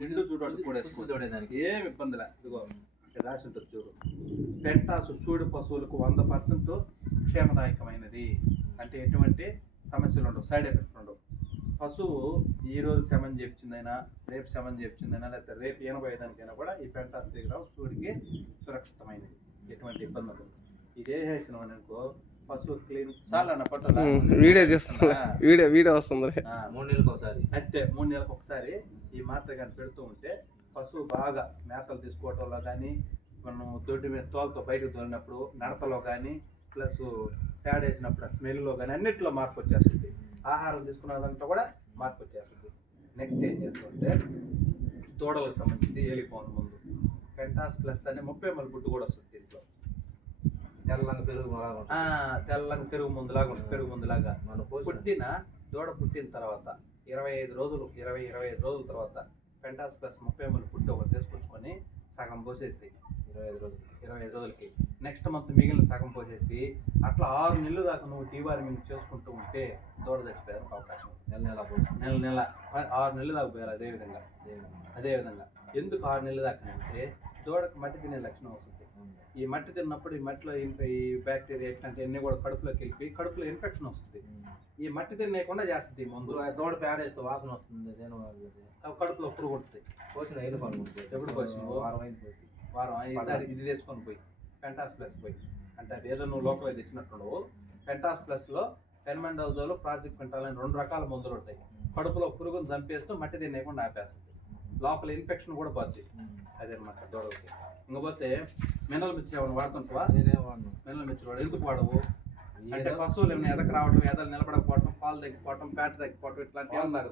నిండు చూడడానికి ఏం ఇబ్బంది లే. ఇదిగో రాసి ఉంటుంది చూడు, పెంటాసు సూడి పశువులకు 100% క్షేమదాయకమైనది. అంటే ఎటువంటి సమస్యలు ఉండవు, సైడ్ ఎఫెక్ట్ ఉండవు. పశువు ఈ రోజు శమన్ చేపించిందైనా, రేపు శమన్ చేపించిందైనా, లేకపోతే రేపు 85 కూడా ఈ పెంటాస్ దగ్గర సూడికి సురక్షితమైనది, ఎటువంటి ఇబ్బంది ఉండదు. ఇదే వేసినాం అనుకో, పశువు క్లీన్ చాలా అన్న పట్టు వీడియో చేస్తున్నా, వీడియో వస్తుంది 3 నెలలకు ఒకసారి. అయితే 3 నెలలకు ఒకసారి ఈ మాత్ర కానీ పెడుతూ ఉంటే పశువు బాగా మేతలు తీసుకోవటంలో కానీ, మనం దొడ్డి మీద తోలతో బయటకు తోలినప్పుడు నడతలో కానీ, ప్లస్ ప్యాడ్ వేసినప్పుడు స్మెల్లో కానీ అన్నింటిలో మార్పు వచ్చేస్తుంది. ఆహారం తీసుకున్నదంతా కూడా మార్పు వచ్చేస్తుంది. నెక్స్ట్ ఏం చేస్తుంటే తోడలకు సంబంధించి ఏలిపోను ముందు పెంటాస్ ప్లస్ అనే 30 ml గుడ్డు కూడా వస్తుంది దీంట్లో. తెల్లంగా పెరుగు ముందులాగా ఉంటుంది. పెరుగు ముందులాగా మనం పుట్టిన దూడ పుట్టిన తర్వాత 25 రోజుల తర్వాత పెంటాస్ ప్లస్ 30 ml గుడ్డు ఒకటి తీసుకొచ్చుకొని సగం పోసేసి 25 రోజులకి, నెక్స్ట్ మంత్ మిగిలిన సగం పోసేసి అట్లా 6 నెలలు దాకా నువ్వు డీవార్మింగ్ చేసుకుంటూ ఉంటే దూడ చచ్చిపోయేందుకు అవకాశం. నెల 6 నెలలు దాకా పోయారు. అదేవిధంగా ఎందుకు 6 నెలలు దాకా అంటే దూడకు మట్టి తినే లక్షణం వస్తుంది. ఈ మట్టి తిన్నప్పుడు ఈ మట్టిలో ఈ బ్యాక్టీరియా ఎట్లాంటి అన్ని కూడా కడుపులోకి వెళ్ళి కడుపులో ఇన్ఫెక్షన్ వస్తుంది. ఈ మట్టి తినేయకుండా చేస్తుంది. ముందు దూడ ప్యాడ్ వేస్తే వాసన వస్తుంది, కడుపులో పురుగు ఉంటుంది. పోసిన ఏళ్ళు పనులు ఎప్పుడు పోసినావు? వారం ఈసారి ఇది తెచ్చుకొని పోయి పెంటాస్ ప్లస్ పోయి, అంటే అది ఏదో నువ్వు లోకల్ తెచ్చినట్టు పెంటాస్ ప్లస్లో పెన్మెండోజోల్, ప్రాజిక్వింటాల్ అని 2 రకాల మందులు ఉంటాయి. కడుపులో పురుగును చంపేస్తూ మట్టి తినేయకుండా ఆపేస్తుంది. లోపల ఇన్ఫెక్షన్ కూడా పోద్ది. అదేనమాట దూడలకి. ఇంకపోతే మినరల్ మిర్చి ఏమైనా వాడుతుంటావా? మినరల్ మిర్చి వాడు ఎందుకు వాడవు అంటే పశువులు ఏమైనా ఎదకు రావడం, ఎదలు నిలబడకపోవటం, పాలు తగ్గిపోవటం, ఫ్యాట్ తగ్గిపోవటం ఇట్లాంటివి అన్నారు.